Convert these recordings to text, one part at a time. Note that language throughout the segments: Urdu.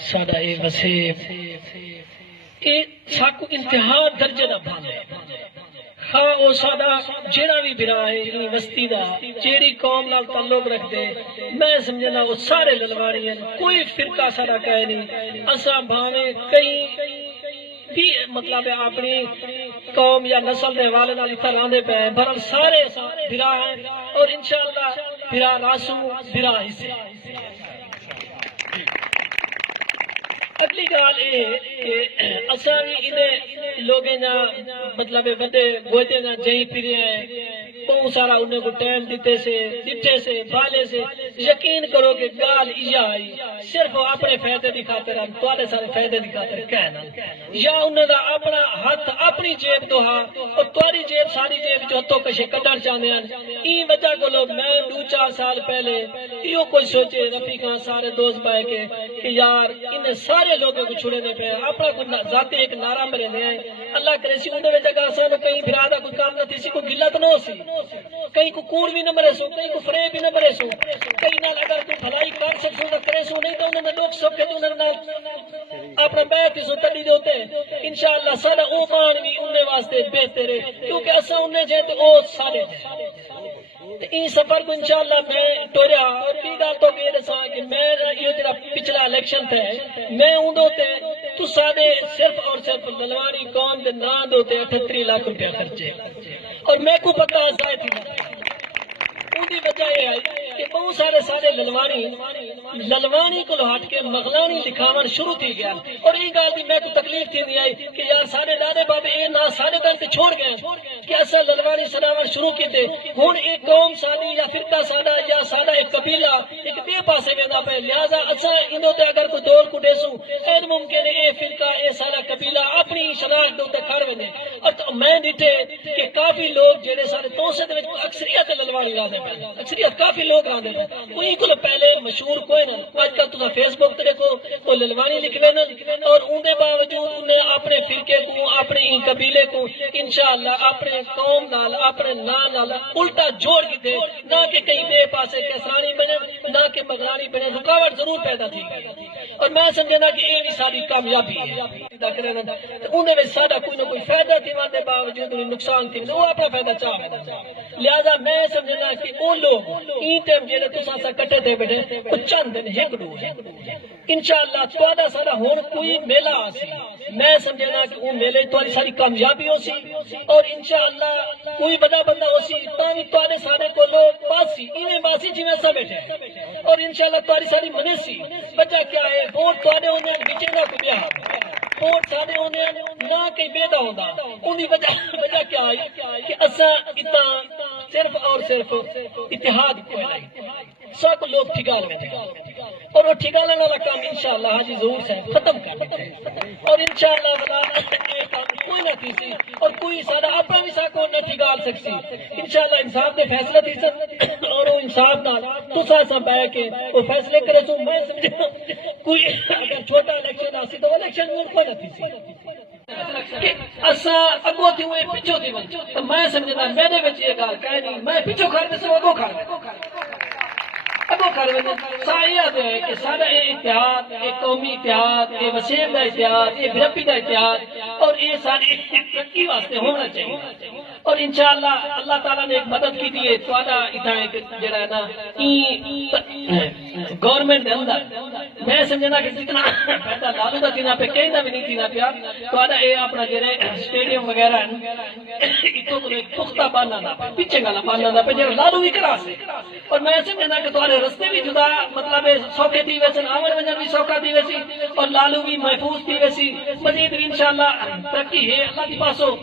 ساڈا اے وسیب اے ساکو انتہا درجے دا بھال ہے ہاں او ساڈا جیڑا بھی برا ہے یونیورسٹی دا جیڑی قوم نال تعلق رکھ دے میں سمجھنا وہ سارے للواری ہیں کوئی فرقہ ساڈا کہے نہیں اساں بھاویں کئی بھی مطلب اپنی قوم یا نسل دے حوالے نال اتھا راندے پے بہرحال سارے برا ہیں اور انشاءاللہ برا راسو برا حصے اگلی گال یہ کہ اساں بھی انہیں لوگیں نا مطلب بڑے گوتے نا جہی پھرے ہیں بہت سارا انہیں کو ٹائم دیتے سے ڈٹھے سے بالے سے یقین کرو کہ گال یہ آئی صرف اپنے فائدے دی خاطر ہم تواڈے سارے فائدے دی خاطر کہنا یا انہاں دا اپنا ہاتھ اپنی جیب تو ہاں اور تواڈی جیب ساری جیب جو ہتھوں کشے کڈن چاہندے ہیں این وجہ کو لوگ میں 2-4 سال پہلے یہ کوئی سوچے رفیقاں سارے دوست بائے کہ یار انہیں سارے لوگوں کو چھڑے پہ اپنا کوئی ذاتی ایک نعرہ مرے لے آئے اللہ کرے سی اندر وچ اگر اساں کہیں بھرا دا کوئی کام نہ تھی سی کوئی گلت نہ ہو سی کہیں کو کوڑ بھی نہ مرے سو کہیں کو فریب بھی نہ مرے سو کہیں نال اگر کوئی بھلائی کر سکسو نہ کرے سو نہیں تو انہاں نے لوگ سوکھے تو انہاں نال اپنا بیٹھ سو تڑی دے ہوتے انشاءاللہ سارا او مان بھی انہاں واسطے بہتر ہے کیونکہ اساں انہاں جے تے او سارے این سفر کو انشاءاللہ میں ٹوریا اور بھی گال تو کہ دساں کہ میں یہ تیرا پچھلا الیکشن تھا میں اندو تے تو سادے صرف اور صرف للوانی قوم دے نام دوتے 38 لاکھ روپیہ خرچے اور میں کو پتہ ہے ظاہر تھی ان کی وجہ یہ ہے کہ بہت سارے للوانی کو ہٹ کے مغلانی لکھاون شروع تھی گیا اور یہ گال دی میں کو تکلیف تھی نہیں آئی کہ یار سارے دادے بابے اے نہ سارے دن تے چھوڑ گئے کہ ایسا للوانی سناون شروع کیتے ہن ایک قوم ساری یا فرقہ ساڈا یا ساڈا ایک قبیلہ ایک بے پاسے ویندا پے لہذا اساں انہوں تے اگر کوئی دور کو دیسوں غیر ممکن ہے اے فرقہ اے سارا قبیلہ اپنی شناخت دے کھڑ ویندے اور میں ڈٹھے کہ کافی لوگ جڑے سارے توسے دے وچ اکثریت للوانی راندے اکثریت کافی لوگ آندے ہیں کوئی کو پہلے مشہور کوئی نہ آج کل تو فیس بک تے دیکھو وہ للوانی لکھوے نا اور ان دے باوجود انہیں اپنے فرقے کو اپنے قبیلے کو انشاءاللہ اپنے قوم نال اپنے نام نال الٹا جوڑ کے دے نہ کہ کہیں بے پاسے کسرانی بنے نہ کہ مغرانی بنے رکاوٹ ضرور پیدا تھی گئی اور میں سمجھنا کہ یہ بھی ساری کامیابی ہے انہیں بھی سارا کوئی نہ کوئی فائدہ تھی دے باوجود انہیں نقصان تھی وہ اپنا فائدہ چاہے لہذا میں سمجھنا کہ وہ لوگ این ٹائم جیلے تو ساتھ کٹے دے بیٹھے وہ چند دن ہک ڈو انشاءاللہ تواڈا سارا ہون کوئی میلہ آسی میں سمجھنا کہ وہ میلے تواڈی ساری کامیابی ہو سی اور انشاءاللہ کوئی بڑا بندہ ہو سی تاں تواڈے سارے کو لوگ پاسی ایویں باسی جویں سا بیٹھے اور انشاءاللہ تواڈی ساری منے سی وجہ کیا ہے ووٹ تواڈے ہونے وچ نہ کوئی بیا ووٹ سارے ہونے نہ کہ بیدا ہوندا اونی وجہ کیا ہے کہ اساں اتنا صرف اور صرف اتحاد کو ہے سب لوگ ٹھگال میں اور وہ ٹھگالنے والا کام انشاءاللہ حاجی ظہور سے ختم کر دیتے اور انشاءاللہ کوئی نہ تیسی اور کوئی سارا اپنا بھی ساکو نہ ٹھگال سکسی انشاءاللہ انصاف دے فیصلہ تیسن اور وہ انصاف نال تو سا بہ کے وہ فیصلے کرے سو میں سمجھا کوئی اگر چھوٹا الیکشن آسی تو الیکشن میں کوئی نہ تیسی اسا اگو تھی ہوئے پچھو تھی ون میں سمجھنا میرے بچ یہ گال کہہ نہیں میں پچھو کھڑ دے سو اگو کھڑ ابو کرونے سائیہ ہے کہ سارا اتحاد ایک قومی اتحاد ایک وسیب دا اتحاد ایک برپی دا اتحاد اور یہ ساری ترقی واسطے ہونا چاہیے اور انشاءاللہ اللہ تعالیٰ نے ایک مدد کی دیئے تواڈا اتنا ایک جڑا ہے نا گورنمنٹ اندر میں سمجھنا کہ جتنا پیدا لالو دا تینا پہ کہیں دا بھی نہیں تینا پیا تواڈا اے اپنا جڑے سٹیڈیم وغیرہ اتو کو ایک پختہ باننا دا پہ پیچھے گالا باننا دا پہ جڑا لالو بھی کرا سے اور میں سمجھنا کہ تواڈے رستے بھی جدا مطلب سوکھے تھی ویسن آمن وجن بھی سوکھا تھی ویسی اور لالو بھی محفوظ تھی ویسی مزید بھی انشاءاللہ ترقی ہے اللہ کی پاسو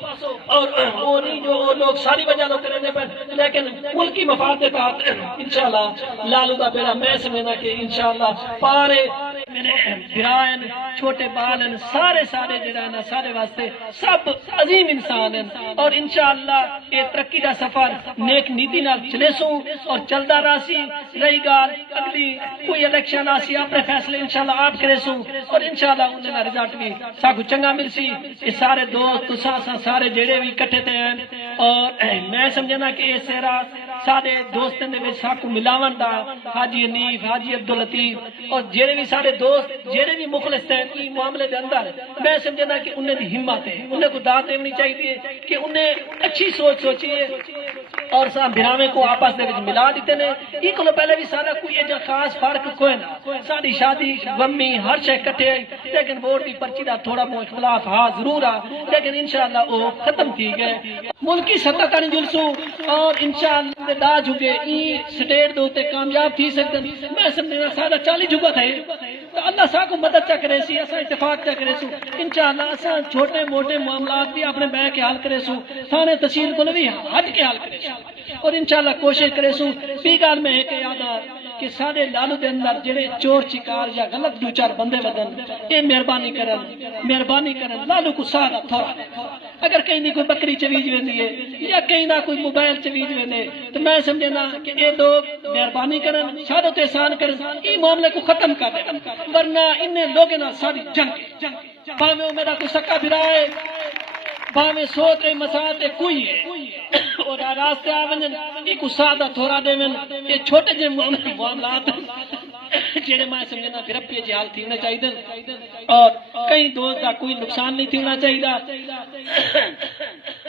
اور وہ نہیں جو لوگ ساری وجہ لوگ کرنے پر لیکن ملکی مفاد کے تحت انشاءاللہ لالو دا بیڑا میں سمجھنا کہ انشاءاللہ پارے میرے برائن چھوٹے بالن سارے جڑا نا سارے واسطے سب عظیم انسان ہیں اور انشاءاللہ یہ ترقی دا سفر نیک نیتی نال چلے سو اور چلدا راسی رہی گال اگلی کوئی الیکشن آسی اپنے فیصلے انشاءاللہ آپ کرے سو اور انشاءاللہ انہیں نا رزلٹ بھی ساکو چنگا مل سی یہ سارے دوست سارے جڑے بھی کٹھے تھے ہیں اور میں سمجھنا کہ یہ سیرا سارے دوستوں دے وچ ساکو ملاون دا حاجی حنیف حاجی عبداللطیف اور جڑے بھی سارے دوست جڑے بھی مخلص ہیں کی معاملے دے اندر میں سمجھنا کہ انہیں دی ہمت ہے انہیں کو داد دینی چاہیے کہ انہیں اچھی سوچ سوچیے اور سا بھراویں کو آپس دے وچ ملا دیتے نے یہ کو پہلے بھی سارا کوئی ایجا خاص فرق کوئی نہ ساری شادی غمی ہر شے کٹے لیکن ووٹ دی پرچی دا تھوڑا بہت اختلاف ہاں ضرور آ لیکن انشاءاللہ وہ ختم تھی گئے ملکی سطح تانی جلسوں اور انشاءاللہ دا جھگے ای سٹیٹ دو تے کامیاب تھی سکتے میں سمجھنا سادہ 40 جھگا تھے تو اللہ سا کو مدد چا کرے سی اسا اتفاق چا کرے سو انشاءاللہ اسا چھوٹے موٹے معاملات بھی اپنے بہ کے حل کرے سو تھانے تحصیل کو بھی ہٹ کے حل کرے سو اور انشاءاللہ کوشش کرے سو بھی گال میں ہے کہ یاد کہ سارے لالو دے اندر جڑے چور چکار یا غلط دو چار بندے بدن اے مہربانی کرن لالو کو سارا تھوڑا اگر کہیں دی کوئی بکری چویج ویندی ہے یا کہیں دا کوئی موبائل چویج ویندے تو میں سمجھنا کہ اے لوگ مہربانی کرن شہادت احسان کرن ای معاملے کو ختم کر دیں ورنہ انہیں لوگوں نال ساری جنگ باویں میرا کوئی سکا بھرا ہے باویں سوچ رہے مساعد کوئی ہے اور راستے آوین یہ کو سادہ تھوڑا دے یہ چھوٹے جے معاملات جڑے میں سمجھنا گرپی جہال تھینا چاہیے اور کئی دوست کا کوئی نقصان نہیں تھینا چاہیے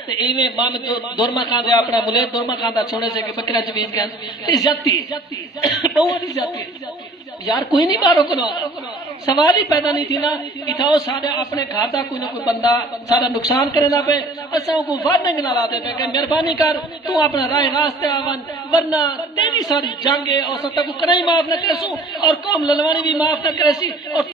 تے ایویں مام دورما خان دے اپنا ملک دورما خان دا چھوڑے سے کہ بکرا چویج گیا عزتی بہت عزتی یار کوئی نہیں بارو کنو سوال ہی پیدا نہیں تھی نا اتھاؤ سارے اپنے گھر دا کوئی نہ کوئی بندہ سارا نقصان کرے نہ پہ اساں کو وارننگ نہ لاتے پہ کہ مہربانی کر تو اپنا رائے راستے آون ورنہ تیری ساری جنگ ہے اور سب کو کرے معاف نہ کرے سو اور قوم للوانی بھی معاف نہ کرے سی اور